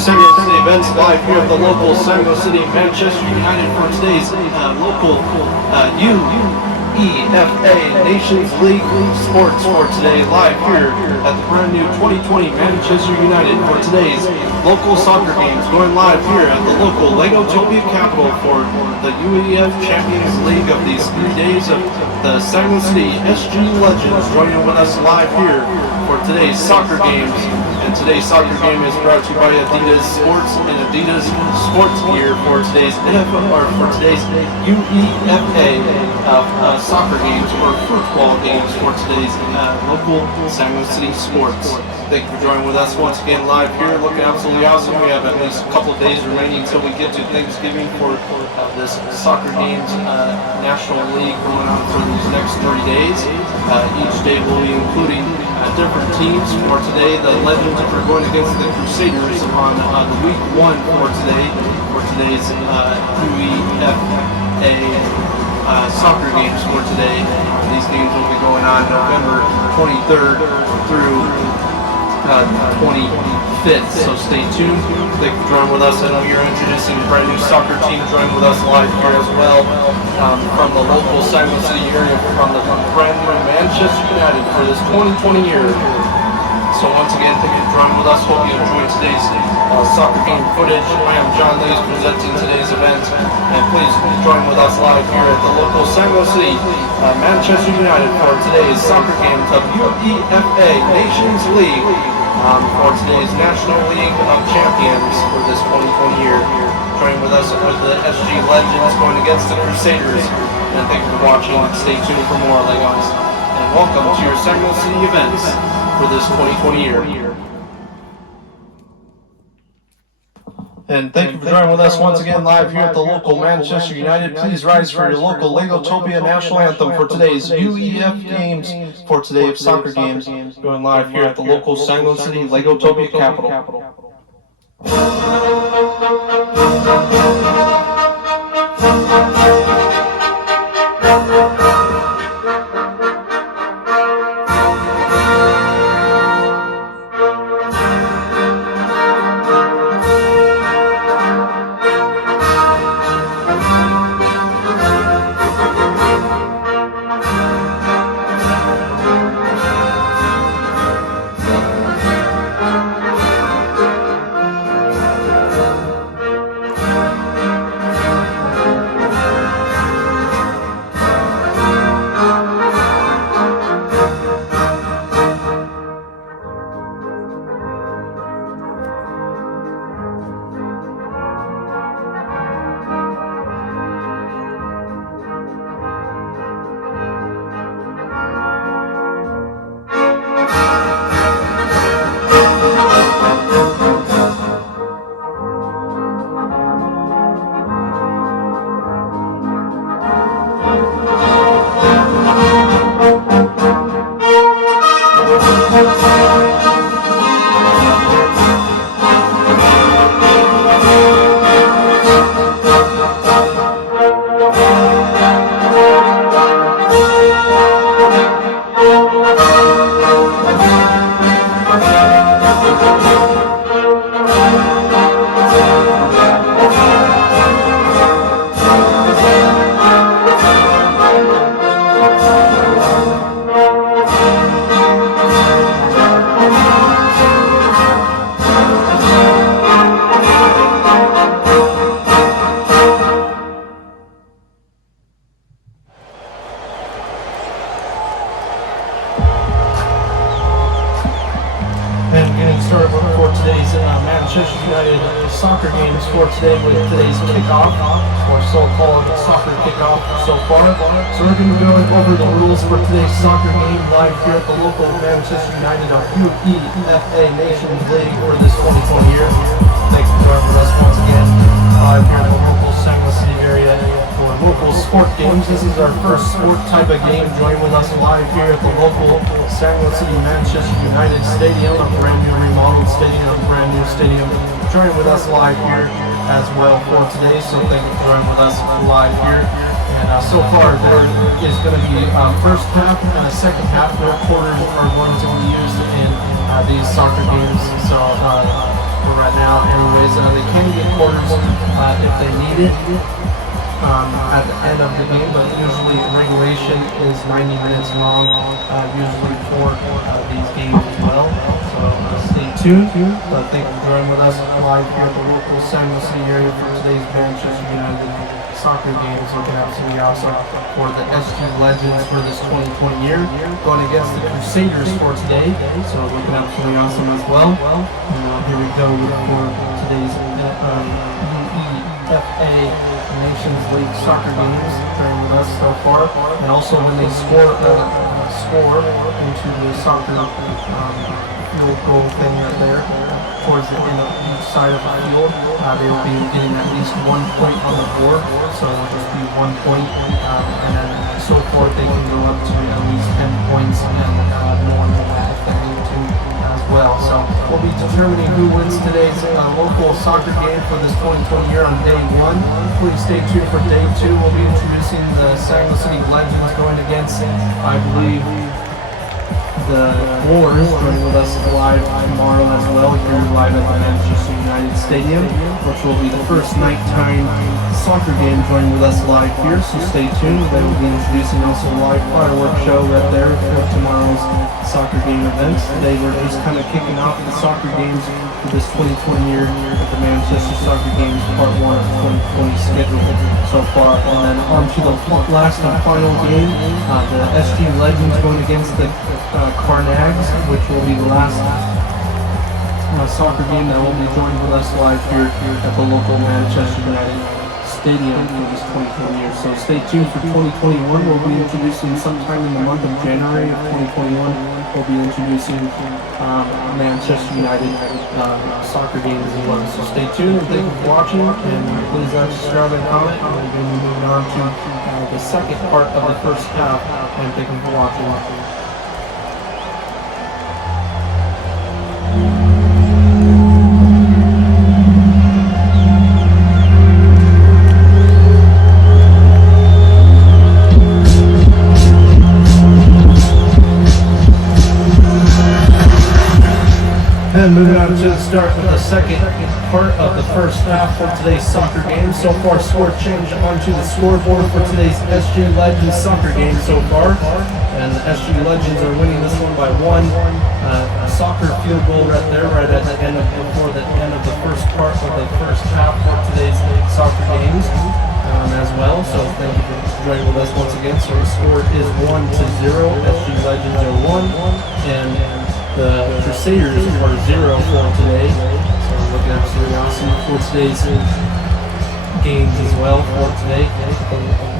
Crusaders City events live here at the local Sango City Manchester United for today's local UEFA Nations League sports for today, live here at the brand new 2020 Manchester United for today's local soccer games, going live here at the local Legotopia capital for the UEFA Champions League of these 3 days of the Sango City SG Legends, joining with us live here for today's soccer games. And today's soccer game is brought to you by Adidas Sports and Adidas Sports Gear for today's UEFA soccer games or football games for today's local Sango City sports. Thank you for joining with us once again live here. Looking absolutely awesome. We have at least a couple of days remaining until we get to Thanksgiving for this soccer games National League going on for these next 30 days. Each day we'll be including different teams. For today, the Legends are going against the Crusaders on the week 1 for today's UEFA soccer games for today. These games will be going on November 23rd through 25th, so stay tuned. Thank you for joining with us. I know you're introducing a brand new soccer team joining with us live here as well from the local Sango City area, from the brand new Manchester United for this 2020 year. So once again, thank you for joining with us. Hope you enjoyed today's soccer game footage. I am John Lees presenting today's event, and please join with us live here at the local Sango City Manchester United for today's soccer games of UEFA Nations League for today's National League of Champions for this 2020 year. Joining with us are the SG Legends going against the Crusaders, and thank you for watching. Stay tuned for more Legos, and welcome to your Sango City events for this 2020 year. And thank you for joining with us once again live here at the local Manchester United. Please rise for your local Legotopia national anthem for today's UEFA games for today's soccer games, going live here at the local Sango City Legotopia capital. Manchester United soccer games for today with today's kickoff, or so-called soccer kickoff so far. So we're going to be going over the rules for today's soccer game live here at the local Manchester United UEFA Nations League for this 2020 year. Thanks for joining with us once again live here in the local Sango City area for local sport games. This is our first sport type of game. Join with us live here at the local Sango City Manchester United Stadium, a brand new remodeled stadium, a brand new stadium. Join with us live here as well for today. So thank you for joining with us live here. And so far there is going to be first half and a second half. No quarters are going to be used in these soccer games. So for right now, They can get quarters if they need it at the end of the game, but usually regulation is 90 minutes long, usually for these games as well. So stay tuned. Thank you for joining with us live here at the local San Luis City area for today's Manchester United soccer games. Looking absolutely awesome for the SG Legends for this 2020 year, going against the Crusaders for today. So looking absolutely awesome as well. Here we go for today's UEFA Nations League soccer games during with us so far, and also when they score into the soccer field goal thing right there towards the end of each side of the field, they will be getting at least 1 point on the board, so it'll just be 1 point, and then so forth they can go up to at least 10 points and more than that if they need to as well. So we'll be determining who wins today's local soccer game for this 2020 year on day 1. Please stay tuned for day 2. We'll be introducing the San Luis City Legends going against, I believe, the Wars joining with us live tomorrow as well, here live at the Manchester United Stadium, which will be the first nighttime soccer game joining with us live here, so stay tuned. They will be introducing also a live fireworks show right there for tomorrow's soccer game events. Today we're just kind of kicking off the soccer games for this 2020 year with the Manchester Soccer Games Part 1 of 2020 schedule so far. And then on to the last and final game, the SG Legends going against the Carnags, which will be the last soccer game that will be joined with us live here at the local Manchester United Stadium for this 2020 year. So stay tuned for 2021. We'll be introducing sometime in the month of January of 2021. We'll be introducing Manchester United soccer games as well. So stay tuned and thank you for watching. And please like, subscribe, and comment. And we're going to be moving on to the second part of the first half. And thank you for watching. And moving on to the start of the second part of the first half for today's soccer game. So far, score change onto the scoreboard for today's SG Legends soccer game so far. And the SG Legends are winning this one by 1 soccer field goal right there, right at the end before the end of the first part of the first half for today's soccer games as well. So thank you for joining with us once again. So the score is 1-0. SG Legends are 1, and the Crusaders are 0 for today. So looking absolutely awesome for today's games as well for today.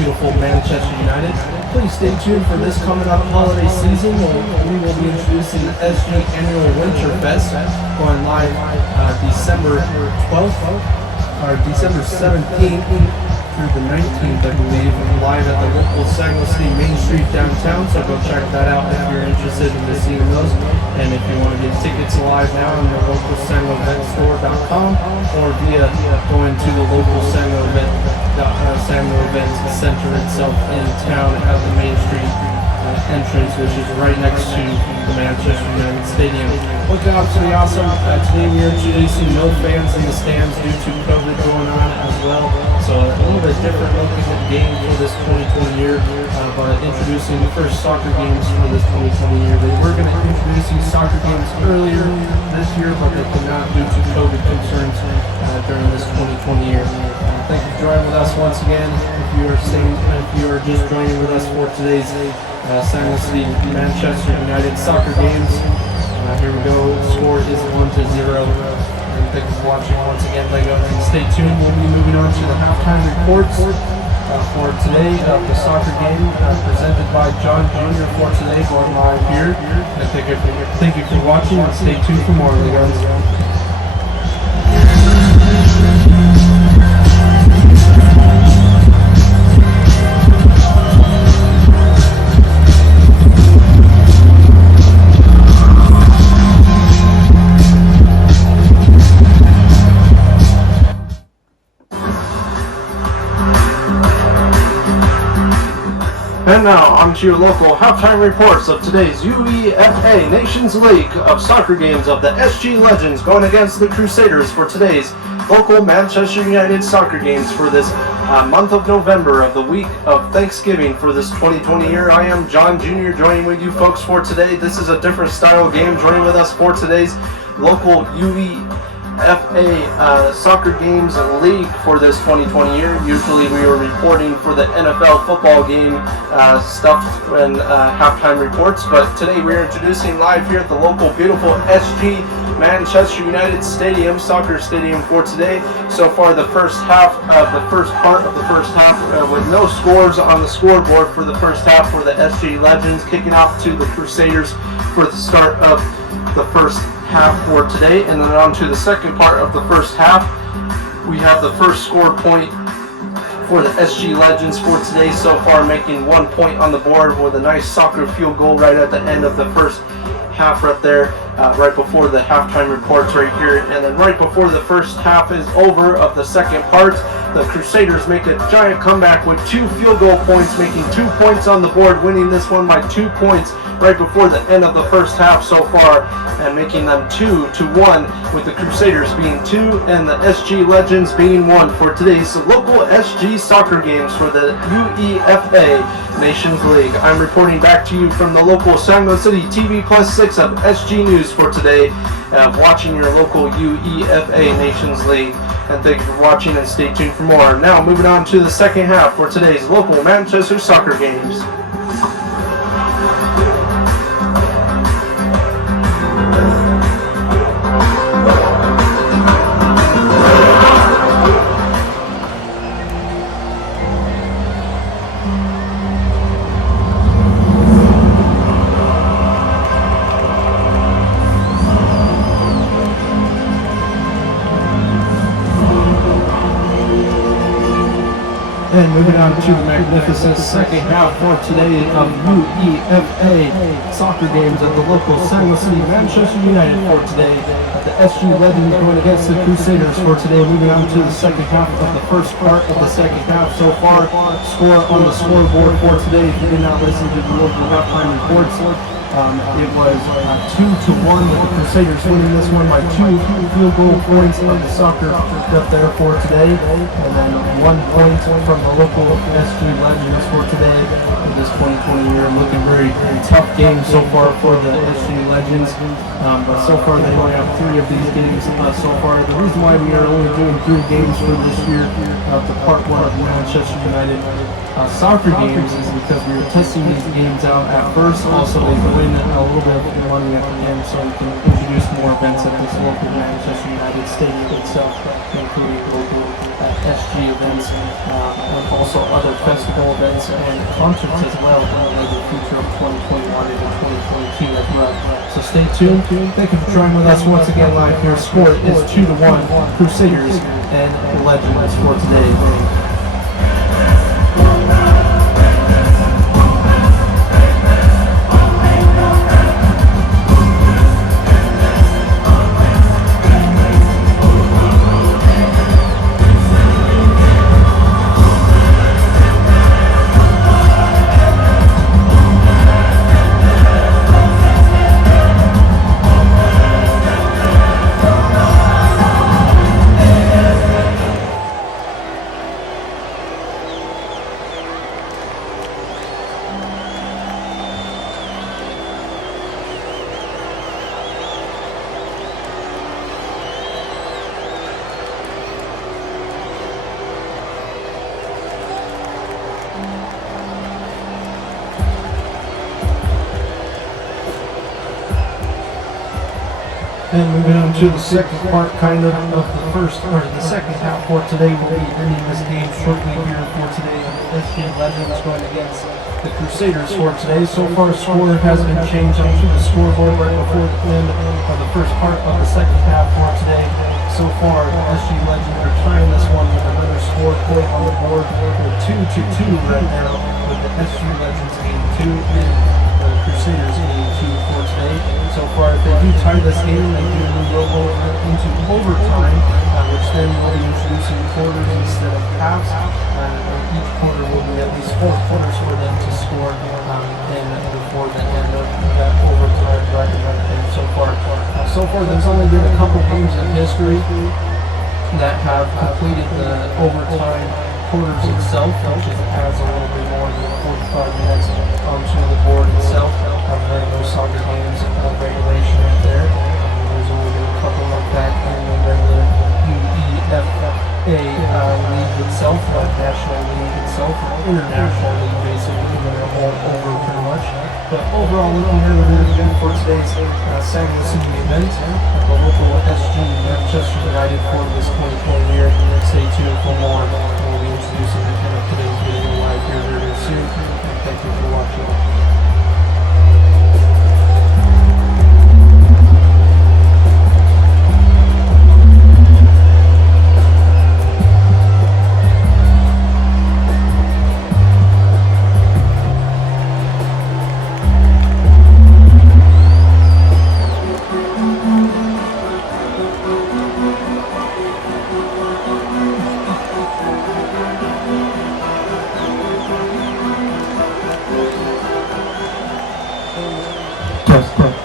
Beautiful Manchester United. Please stay tuned for this coming up holiday season. We will be introducing the SG Annual Winter Fest going live December 12th or December 17th through the 19th, I believe, live at the local San Luis City Main Street downtown. So go check that out if you're interested in seeing those. And if you want to get tickets live now on the local SanLoEventStore.com or via going to the local SanLo Event Center itself in town at the Main Street entrance, which is right next to the Manchester United Stadium. Looking absolutely awesome. Today we are introducing no fans in the stands due to COVID going on as well. So a little bit different looking at game for this 2020 year, but introducing the first soccer games for this 2020 year. They were going to introduce these soccer games earlier this year, but they could not due to COVID concerns during this 2020 year. Thank you for joining with us once again. If you are just joining with us for today's San Luis City Manchester United soccer games, here we go. Score is 1-0. And thank you for watching once again. Stay tuned. We'll be moving on to the halftime reports for today of the soccer game presented by John Jr. for today, going live here. And thank you for watching, and stay tuned for more, guys. And now, on to your local halftime reports of today's UEFA Nations League of soccer games of the SG Legends going against the Crusaders for today's local Manchester United soccer games for this month of November of the week of Thanksgiving for this 2020 year. I am John Jr. joining with you folks for today. This is a different style game. Joining with us for today's local UEFA soccer games and league for this 2020 year. Usually we are reporting for the NFL football game stuff and halftime reports, but today we're introducing live here at the local beautiful SG Manchester United Stadium, soccer stadium for today. So far the first half of the first part of the first half with no scores on the scoreboard for the first half for the SG Legends, kicking off to the Crusaders for the start of the first half for today. And then on to the second part of the first half, we have the first score point for the SG Legends for today, so far making 1 point on the board with a nice soccer field goal right at the end of the first half right there, right before the halftime reports right here. And then right before the first half is over of the second part, the Crusaders make a giant comeback with 2 field goal points, making 2 points on the board, winning this one by 2 points right before the end of the first half so far, and making them 2-1, with the Crusaders being 2 and the SG Legends being 1 for today's local SG soccer games for the UEFA Nations League. I'm reporting back to you from the local Sanglo City TV Plus 6 of SG News for today, watching your local UEFA Nations League. And thank you for watching, and stay tuned for more. Now moving on to the second half for today's local Manchester soccer games. And moving on to the magnificent second half for today of UEFA soccer games at the local Sanglo City Manchester United for today. The SG Legends going against the Crusaders for today. Moving on to the second half of the first part of the second half so far. Score on the scoreboard for today. If you did not listen to the local halftime reports, it was 2-1 with the Crusaders winning this one by 2 field goal points of the soccer up there for today, and then 1 point from the local SG Legends for today in this 2020 year. Looking very tough game so far for the SG Legends, but so far they only have 3 of these games so far. The reason why we are only doing 3 games for this year, the part 1 of Manchester United soccer games, is because we were testing these games out at first. Also, they win a little bit of money at the end, so we can introduce more events at this local Manchester United Stadium itself, including local SG events, and also other festival events and concerts as well in the future of 2021 and 2022 as well. So stay tuned. Thank you for joining with us once again live here. Score is 2-1 Crusaders and Legends for today. And moving on to the second part, kind of the first, or the second half for today. We'll be ending this game shortly here for today. The SG Legends going against the Crusaders for today. So far, score has been changed onto the scoreboard right before the end of the first part of the second half for today. So far, the SG Legends are tying this one with another score point on the board. We're 2-2 right now, with the SG Legends game 2 and the Crusaders game 2 for today. So far, if they do tie this game, they do go into overtime, which then will be introducing quarters instead of halves. Each quarter will be at least 4 quarters for them to score in before the end of that overtime bracket right there. So far, there's only been a couple games in history that have completed the overtime quarters itself, which adds a little bit more than 45 minutes to the board itself. During those soccer games, regulation right there. There's only been a couple like that in the regular UEFA league itself, national league itself, or international league basically. They're all over pretty much. But overall, looking really good for today's San Luis event. The local SG Manchester United for this 2020 year. Stay tuned for more. We'll be introducing today's video live here very soon. And thank you for watching.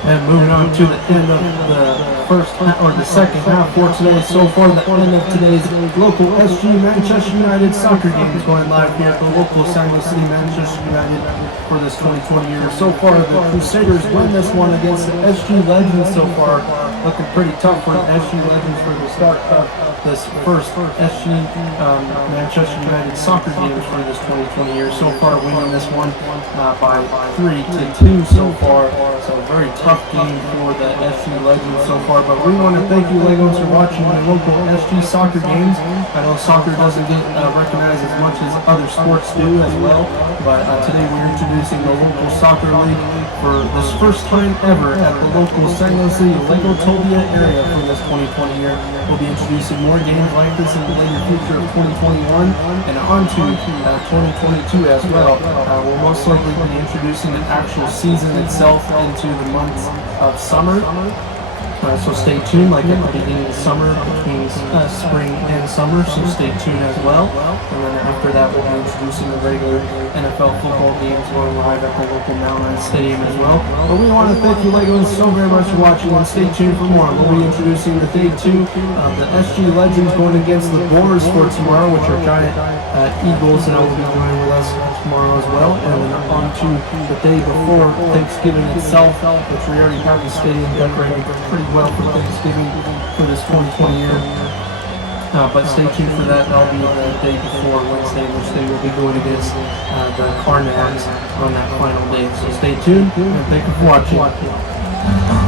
And moving on to the end of the first half, or the second half for today. So far, the end of today's local SG Manchester United soccer games going live here at the local San Luis City Manchester United for this 2020 year. So far, the Crusaders win this one against the SG Legends so far. Looking pretty tough for the SG Legends for the start of this first SG Manchester United soccer games for this 2020 year. So far, winning this one by 3-2 so far. So a very tough game for the SG Legends so far. But we want to thank you, Legends, for watching the local SG soccer games. I know soccer doesn't get recognized as much as other sports do as well. But today we're introducing the local soccer league for this first time ever at the local San Luis City Legotopia area for this 2020 year. We'll be introducing more games like this in the later future of 2021 and on to 2022 as well. We'll most likely be introducing the actual season itself into the months of summer. So stay tuned, like at the beginning of summer, between spring and summer, so stay tuned as well. And then after that, we'll be introducing the regular NFL football games going live at the local Mountain Stadium as well. But we want to thank you, Legos, so very much for watching, and stay tuned for more. We'll be introducing the day 2 of the SG Legends going against the Boars for tomorrow, which are giant Eagles, and I will be joining with us tomorrow as well. And then on to the day before Thanksgiving itself, which we already have the stadium decorated pretty well for Thanksgiving for this 2020 year. But stay tuned for that. That'll be the day before Wednesday, which they will be going against the Cardinals on that final day. So stay tuned, and thank you for watching.